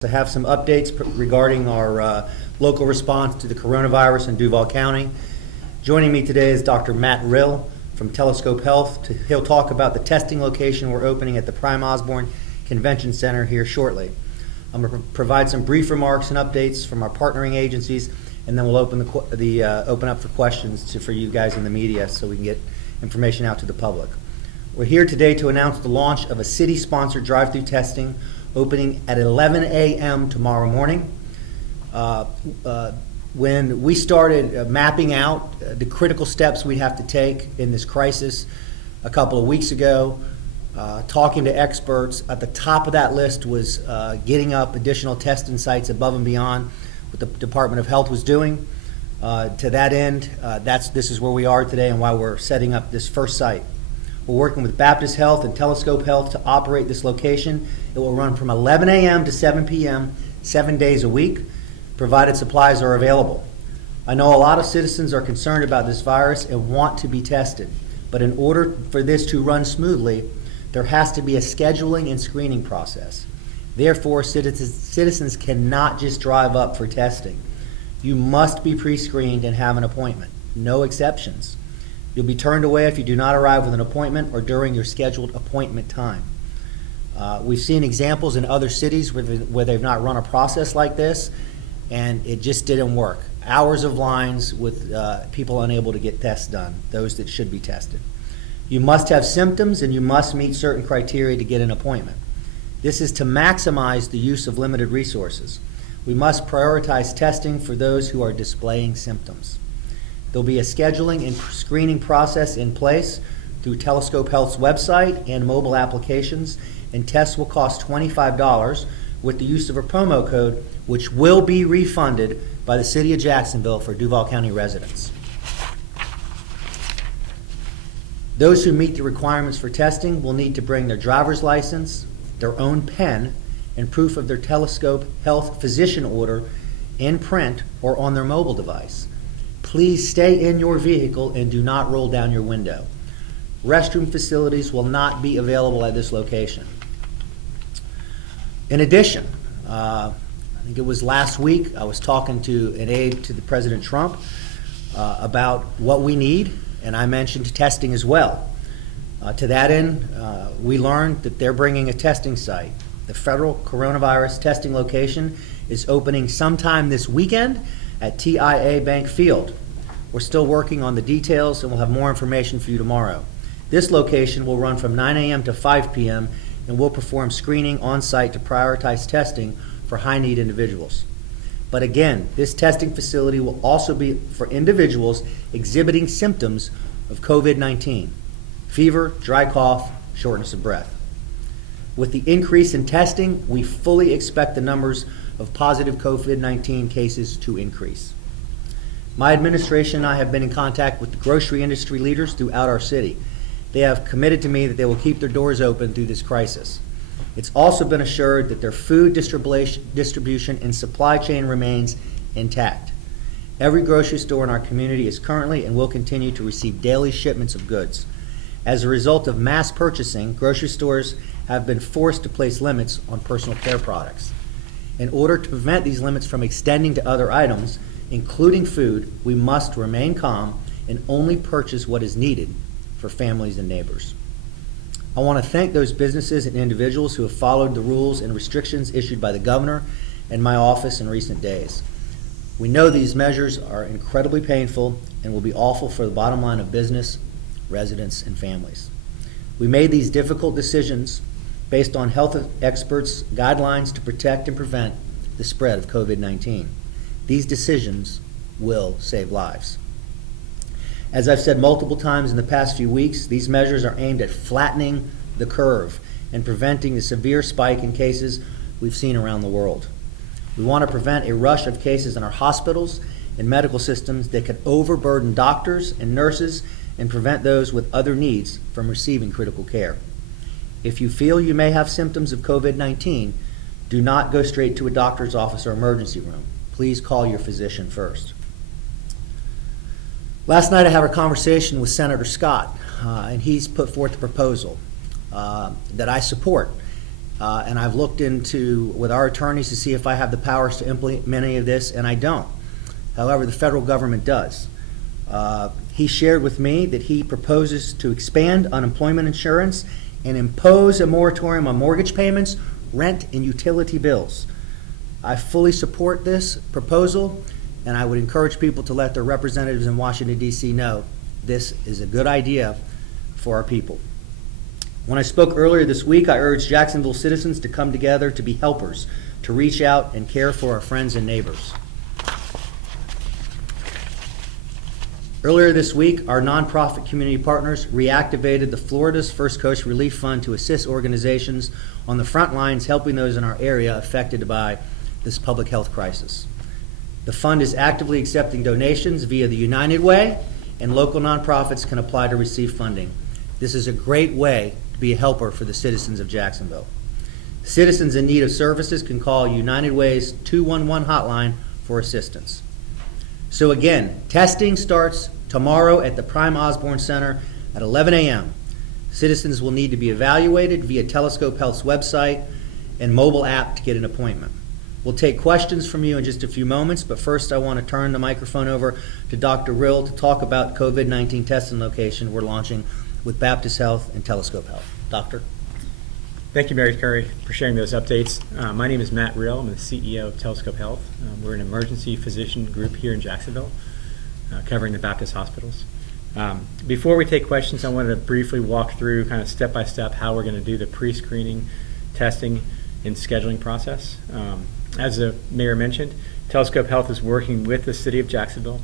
To have some updates regarding our local response to the coronavirus in Duval County. Joining me today is Dr. Matt Rill from Telescope Health. He'll talk about the testing location we're opening at the Prime Osborn Convention Center here shortly. I'm going to provide some brief remarks and updates from our partnering agencies, and then we'll open up for questions for you guys in the media so we can get information out to the public. We're here today to announce the launch of a city-sponsored drive-through testing opening at 11 a.m. tomorrow morning. When we started mapping out the critical steps we have to take in this crisis a couple of weeks ago, talking to experts, at the top of that list was getting up additional testing sites above and beyond what the Department of Health was doing. To that end, this is where we are today and why we're setting up this first site. We're working with Baptist Health and Telescope Health to operate this location. It will run from 11 a.m. to 7 p.m. 7 days a week, provided supplies are available. I know a lot of citizens are concerned about this virus and want to be tested, but in order for this to run smoothly, there has to be a scheduling and screening process. Therefore, citizens cannot just drive up for testing. You must be pre-screened and have an appointment. No exceptions. You'll be turned away if you do not arrive with an appointment or during your scheduled appointment time. We've seen examples in other cities where they've not run a process like this, and it just didn't work. Hours of lines with people unable to get tests done, those that should be tested. You must have symptoms and you must meet certain criteria to get an appointment. This is to maximize the use of limited resources. We must prioritize testing for those who are displaying symptoms. There'll be a scheduling and screening process in place through Telescope Health's website and mobile applications, and tests will cost $25 with the use of a promo code, which will be refunded by the City of Jacksonville for Duval County residents. Those who meet the requirements for testing will need to bring their driver's license, their own pen, and proof of their Telescope Health physician order in print or on their mobile device. Please stay in your vehicle and do not roll down your window. Restroom facilities will not be available at this location. In addition, I think it was last week, I was talking to an aide to the President Trump about what we need, and I mentioned testing as well. To that end, we learned that they're bringing a testing site. The federal coronavirus testing location is opening sometime this weekend at TIA Bank Field. We're still working on the details and we'll have more information for you tomorrow. This location will run from 9 a.m. to 5 p.m. and will perform screening on site to prioritize testing for high need individuals. But again, this testing facility will also be for individuals exhibiting symptoms of COVID-19, fever, dry cough, shortness of breath. With the increase in testing, we fully expect the numbers of positive COVID-19 cases to increase. My administration and I have been in contact with the grocery industry leaders throughout our city. They have committed to me that they will keep their doors open through this crisis. It's also been assured that their food distribution and supply chain remains intact. Every grocery store in our community is currently and will continue to receive daily shipments of goods. As a result of mass purchasing, grocery stores have been forced to place limits on personal care products. In order to prevent these limits from extending to other items, including food, we must remain calm and only purchase what is needed for families and neighbors. I want to thank those businesses and individuals who have followed the rules and restrictions issued by the governor and my office in recent days. We know these measures are incredibly painful and will be awful for the bottom line of business, residents, and families. We made these difficult decisions based on health experts' guidelines to protect and prevent the spread of COVID-19. These decisions will save lives. As I've said multiple times in the past few weeks, these measures are aimed at flattening the curve and preventing the severe spike in cases we've seen around the world. We want to prevent a rush of cases in our hospitals and medical systems that could overburden doctors and nurses and prevent those with other needs from receiving critical care. If you feel you may have symptoms of COVID-19, do not go straight to a doctor's office or emergency room. Please call your physician first. Last night I had a conversation with Senator Scott, and he's put forth a proposal that I support. and I've looked into with our attorneys to see if I have the powers to implement any of this, and I don't. However, the federal government does. He shared with me that he proposes to expand unemployment insurance and impose a moratorium on mortgage payments, rent, and utility bills. I fully support this proposal, and I would encourage people to let their representatives in Washington, D.C. know this is a good idea for our people. When I spoke earlier this week, I urged Jacksonville citizens to come together to be helpers, to reach out and care for our friends and neighbors. Earlier this week, our nonprofit community partners reactivated the Florida's First Coast Relief Fund to assist organizations on the front lines helping those in our area affected by this public health crisis. The fund is actively accepting donations via the United Way, and local nonprofits can apply to receive funding. This is a great way to be a helper for the citizens of Jacksonville. Citizens in need of services can call United Way's 211 hotline for assistance. So again, testing starts tomorrow at the Prime Osborn Center at 11 a.m. Citizens will need to be evaluated via Telescope Health's website and mobile app to get an appointment. We'll take questions from you in just a few moments, but first I want to turn the microphone over to Dr. Rill to talk about COVID-19 testing location we're launching with Baptist Health and Telescope Health. Doctor? Thank you, Mary Curry, for sharing those updates. My name is Matt Rill. I'm the CEO of Telescope Health. We're an emergency physician group here in Jacksonville, covering the Baptist hospitals. Before we take questions, I wanted to briefly walk through kind of step-by-step how we're going to do the pre-screening, testing, and scheduling process. As the mayor mentioned, Telescope Health is working with the city of Jacksonville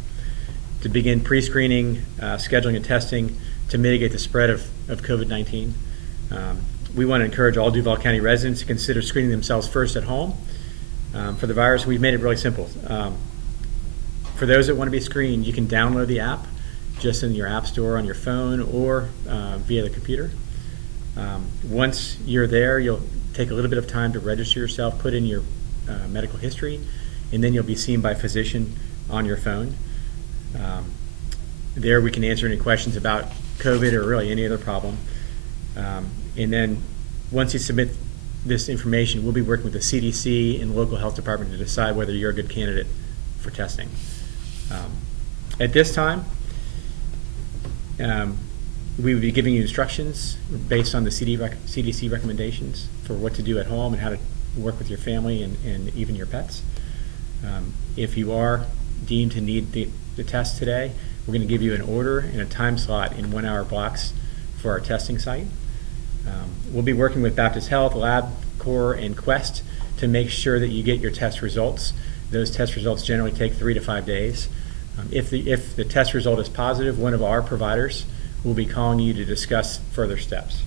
to begin pre-screening, scheduling, and testing to mitigate the spread of COVID-19. We want to encourage all Duval County residents to consider screening themselves first at home. For the virus, we've made it really simple. For those that want to be screened, you can download the app just in your app store on your phone or via the computer. Once you're there, you'll take a little bit of time to register yourself, put in your medical history, and then you'll be seen by a physician on your phone. There we can answer any questions about COVID or really any other problem. And then once you submit this information, we'll be working with the CDC and local health department to decide whether you're a good candidate for testing. At this time, we will be giving you instructions based on the CDC recommendations for what to do at home and how to work with your family and even your pets. If you are deemed to need the test today, we're going to give you an order and a time slot in 1-hour blocks for our testing site. We'll be working with Baptist Health, LabCorp, and Quest to make sure that you get your test results. Those test results generally take 3 to 5 days. If the test result is positive, one of our providers will be calling you to discuss further steps.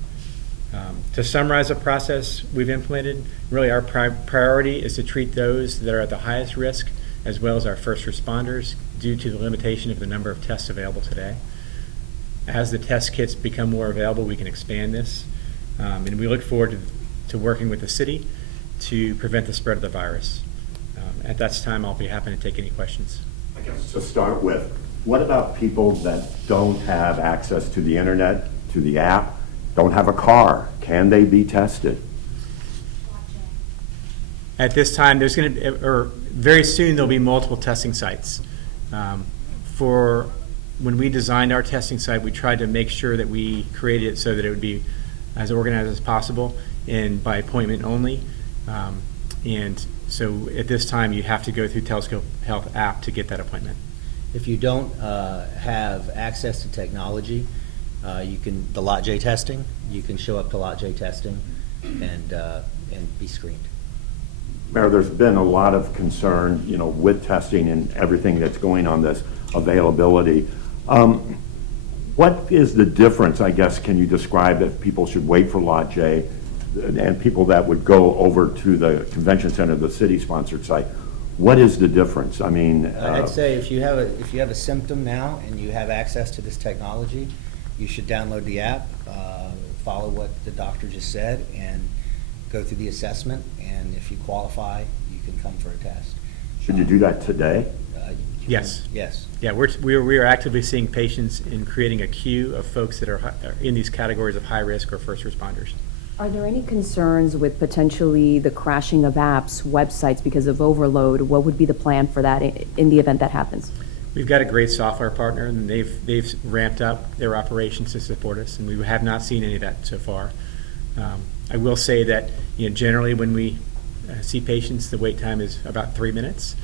To summarize the process we've implemented, really our priority is to treat those that are at the highest risk as well as our first responders due to the limitation of the number of tests available today. As the test kits become more available, we can expand this. And we look forward to working with the city to prevent the spread of the virus. At that time, I'll be happy to take any questions. I guess to start with, what about people that don't have access to the internet, to the app, don't have a car? Can they be tested? At this time, there's going to be, or very soon, there'll be multiple testing sites. For when we designed our testing site, we tried to make sure that we created it so that it would be as organized as possible and by appointment only. And so at this time, you have to go through Telescope Health app to get that appointment. If you don't have access to technology, you can the Lot J testing. You can show up to Lot J testing and be screened. Mayor, there's been a lot of concern, with testing and everything that's going on, this availability. What is the difference, I guess, can you describe if people should wait for Lot J and people that would go over to the convention center, the city-sponsored site? What is the difference? I mean, I'd say if you have a symptom now and you have access to this technology, you should download the app, follow what the doctor just said, and go through the assessment. And if you qualify, you can come for a test. Should you do that today? Yes. Yes. Yeah, we are actively seeing patients and creating a queue of folks that are in these categories of high risk or first responders. Are there any concerns with potentially the crashing of apps, websites because of overload? What would be the plan for that in the event that happens? We've got a great software partner, and they've ramped up their operations to support us, and we have not seen any of that so far. I will say that generally when we see patients, the wait time is about 3 minutes,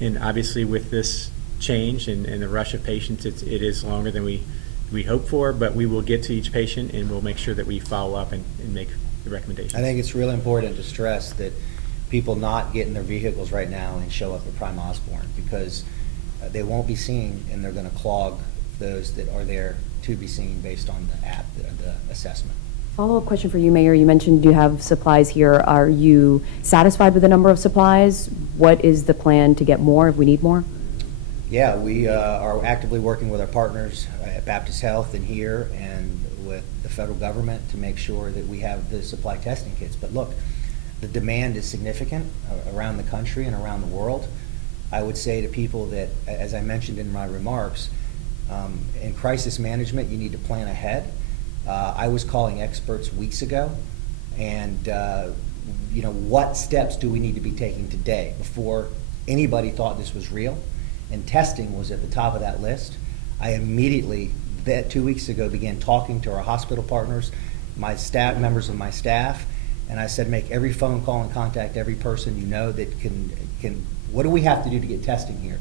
and obviously with this change and the rush of patients, it is longer than we hope for, but we will get to each patient and we'll make sure that we follow up and make the recommendations. I think it's really important to stress that people not get in their vehicles right now and show up at Prime Osborn, because they won't be seen, and they're going to clog those that are there to be seen based on the app, the assessment. Follow-up question for you, Mayor. You mentioned you have supplies here. Are you satisfied with the number of supplies? What is the plan to get more if we need more? Yeah, we are actively working with our partners at Baptist Health and here and with the federal government to make sure that we have the supply testing kits. But look, the demand is significant around the country and around the world. I would say to people that, as I mentioned in my remarks, in crisis management, you need to plan ahead. I was calling experts weeks ago, and what steps do we need to be taking today before anybody thought this was real? And testing was at the top of that list. I immediately, 2 weeks ago, began talking to our hospital partners, my staff, members of my staff, and I said, make every phone call and contact every person you know that can. What do we have to do to get testing here?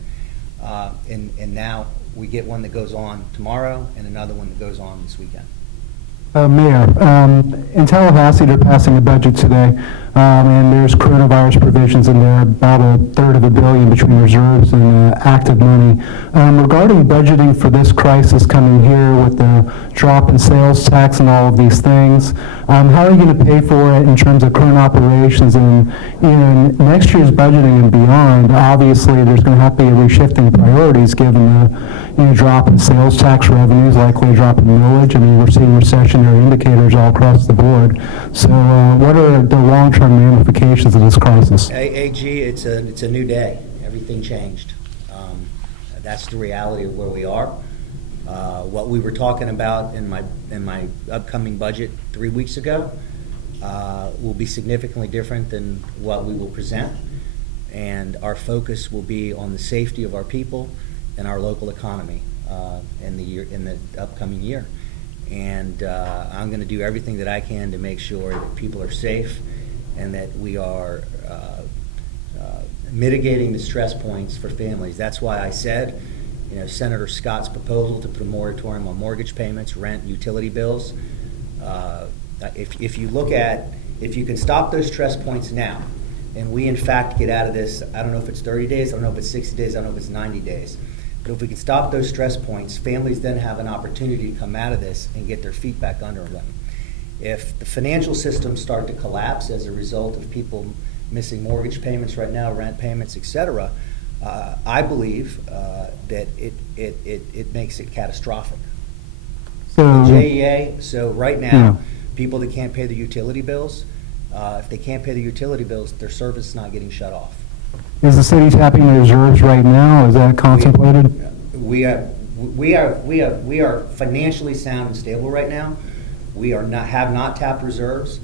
And now we get one that goes on tomorrow and another one that goes on this weekend. Mayor, in Tallahassee, they're passing a budget today, and there's coronavirus provisions in there, about a third of $1 billion between reserves and active money. Regarding budgeting for this crisis coming here with the drop in sales tax and all of these things, how are you going to pay for it in terms of current operations? And in next year's budgeting and beyond, obviously there's going to have to be a reshifting priorities given the drop in sales tax revenues, likely a drop in millage. I mean, we're seeing recessionary indicators all across the board. So what are the long-term ramifications of this crisis? AG, it's a new day. Everything changed. That's the reality of where we are. What we were talking about in my upcoming budget 3 weeks ago will be significantly different than what we will present, and our focus will be on the safety of our people and our local economy in the upcoming year. And I'm going to do everything that I can to make sure that people are safe and that we are mitigating the stress points for families. That's why I said, Senator Scott's proposal to put a moratorium on mortgage payments, rent, utility bills. If you can stop those stress points now, and we in fact get out of this, I don't know if it's 30 days, I don't know if it's 60 days, I don't know if it's 90 days. But if we can stop those stress points, families then have an opportunity to come out of this and get their feet back under them. If the financial systems start to collapse as a result of people missing mortgage payments right now, rent payments, et cetera, I believe that it makes it catastrophic. So, JEA, so right now, people that can't pay the utility bills, if they can't pay the utility bills, their service is not getting shut off. is the city tapping the reserves right now? Is that contemplated? We are financially sound and stable right now. We have not tapped reserves.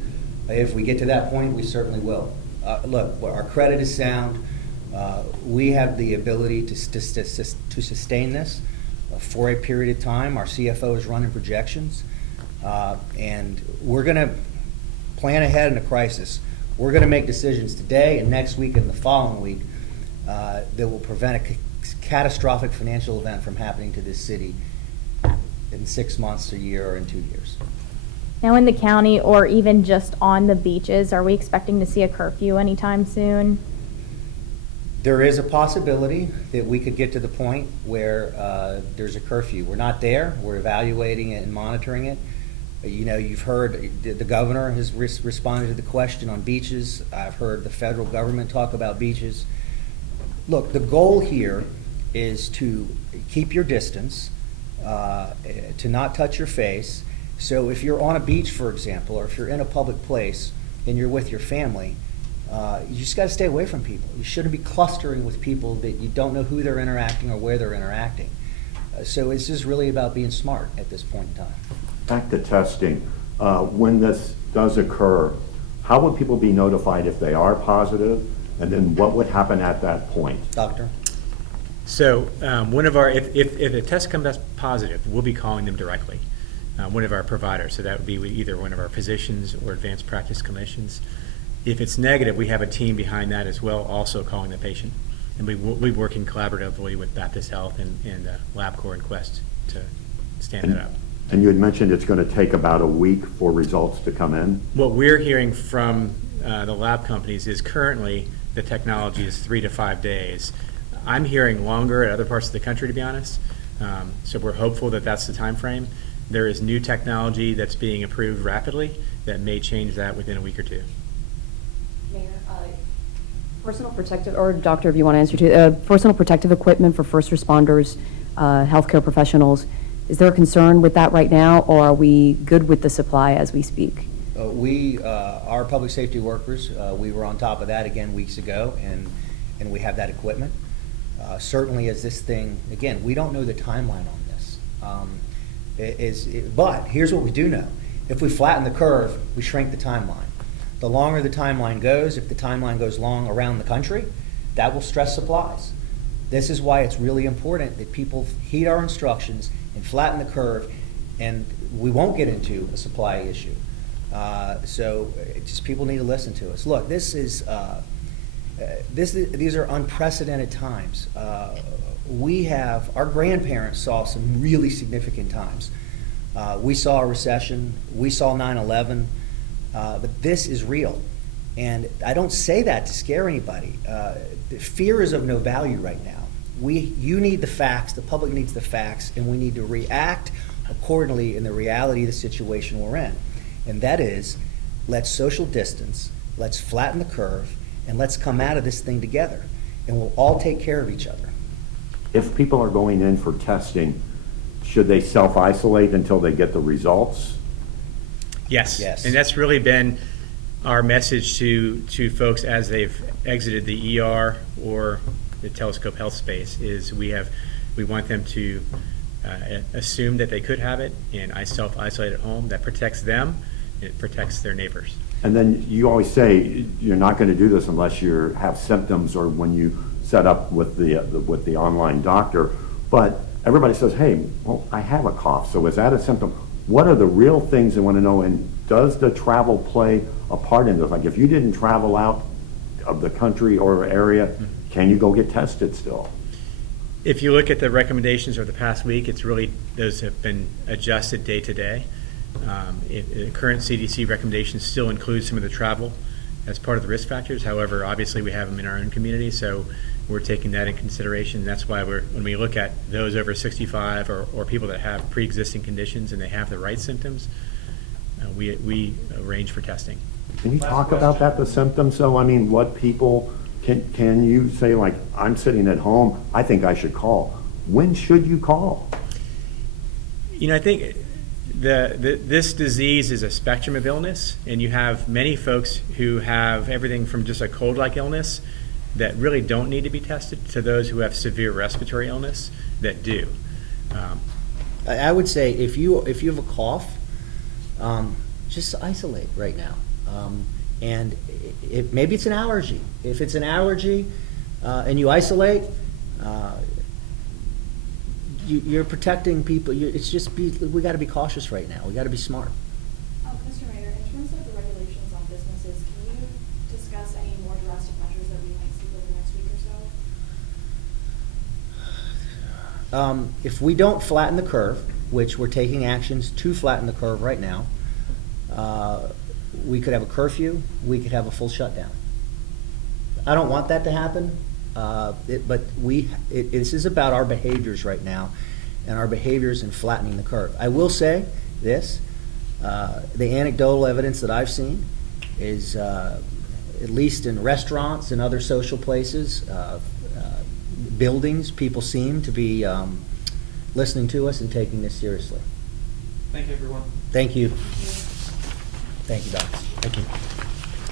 If we get to that point, we certainly will. Look, our credit is sound. We have the ability to sustain this for a period of time. Our CFO is running projections, and we're going to plan ahead in a crisis. We're going to make decisions today and next week and the following week that will prevent a catastrophic financial event from happening to this city in 6 months, a year, or in 2 years. Now in the county, or even just on the beaches, are we expecting to see a curfew anytime soon? There is a possibility that we could get to the point where there's a curfew. We're not there. We're evaluating it and monitoring it. You've heard the governor has responded to the question on beaches. I've heard the federal government talk about beaches. Look, the goal here is to keep your distance, to not touch your face. So if you're on a beach, for example, or if you're in a public place and you're with your family, you just got to stay away from people. You shouldn't be clustering with people that you don't know who they're interacting or where they're interacting. So it's just really about being smart at this point in time. Back to testing. When this does occur, how would people be notified if they are positive? And then what would happen at that point? Doctor? So one of our, if a test comes back positive, we'll be calling them directly, one of our providers. So that would be either one of our physicians or advanced practice clinicians. If it's negative, we have a team behind that as well, also calling the patient. And we're working collaboratively with Baptist Health and LabCorp and Quest to stand that up. And you had mentioned it's going to take about a week for results to come in? What we're hearing from the lab companies is currently the technology is 3 to 5 days. I'm hearing longer at other parts of the country, to be honest. So we're hopeful that that's the time frame. There is new technology that's being approved rapidly that may change that within a week or two. Mayor, personal protective, or doctor, if you want to answer too, personal protective equipment for first responders, healthcare professionals, is there a concern with that right now, or are we good with the supply as we speak? Our public safety workers, we were on top of that again weeks ago, and we have that equipment. Certainly as this thing, again, we don't know the timeline on this. But here's what we do know. If we flatten the curve, we shrink the timeline. The longer the timeline goes, if the timeline goes long around the country, that will stress supplies. This is why it's really important that people heed our instructions and flatten the curve, and we won't get into a supply issue. So just people need to listen to us. Look, these are unprecedented times. Our grandparents saw some really significant times. We saw a recession, we saw 9/11, but this is real. And I don't say that to scare anybody. Fear is of no value right now. You need the facts, the public needs the facts, and we need to react accordingly in the reality of the situation we're in. And that is, let's social distance, let's flatten the curve, and let's come out of this thing together. And we'll all take care of each other. If people are going in for testing, should they self-isolate until they get the results? Yes. Yes. And that's really been our message to folks as they've exited the ER or the telescope health space is we want them to assume that they could have it and self-isolate at home. That protects them, and it protects their neighbors. And then you always say you're not going to do this unless you have symptoms or when you set up with the online doctor. But everybody says, hey, well, I have a cough, so is that a symptom? What are the real things they want to know, and does the travel play a part in this? Like if you didn't travel out of the country or area, can you go get tested still? If you look at the recommendations over the past week, it's really, those have been adjusted day to day. Current CDC recommendations still include some of the travel as part of the risk factors. However, obviously we have them in our own community, so we're taking that in consideration. That's why when we look at those over 65 or people that have pre-existing conditions and they have the right symptoms, we arrange for testing. Can you talk about that, the symptoms? So, I mean, what people, can you say, like, I'm sitting at home, I think I should call. When should you call? I think this disease is a spectrum of illness, and you have many folks who have everything from just a cold-like illness that really don't need to be tested to those who have severe respiratory illness that do. I would say if you have a cough, just isolate right now. And maybe it's an allergy. If it's an allergy and you isolate, you're protecting people. We got to be cautious right now. We got to be smart. Mr. Mayor, in terms of the regulations on businesses, can you discuss any more drastic measures that we might see over the next week or so? If we don't flatten the curve, which we're taking actions to flatten the curve right now, we could have a curfew, we could have a full shutdown. I don't want that to happen, but this is about our behaviors right now and our behaviors in flattening the curve. I will say this, the anecdotal evidence that I've seen is, at least in restaurants and other social places, buildings, people seem to be listening to us and taking this seriously. Thank you, everyone. Thank you. Thank you, Doc. Thank you.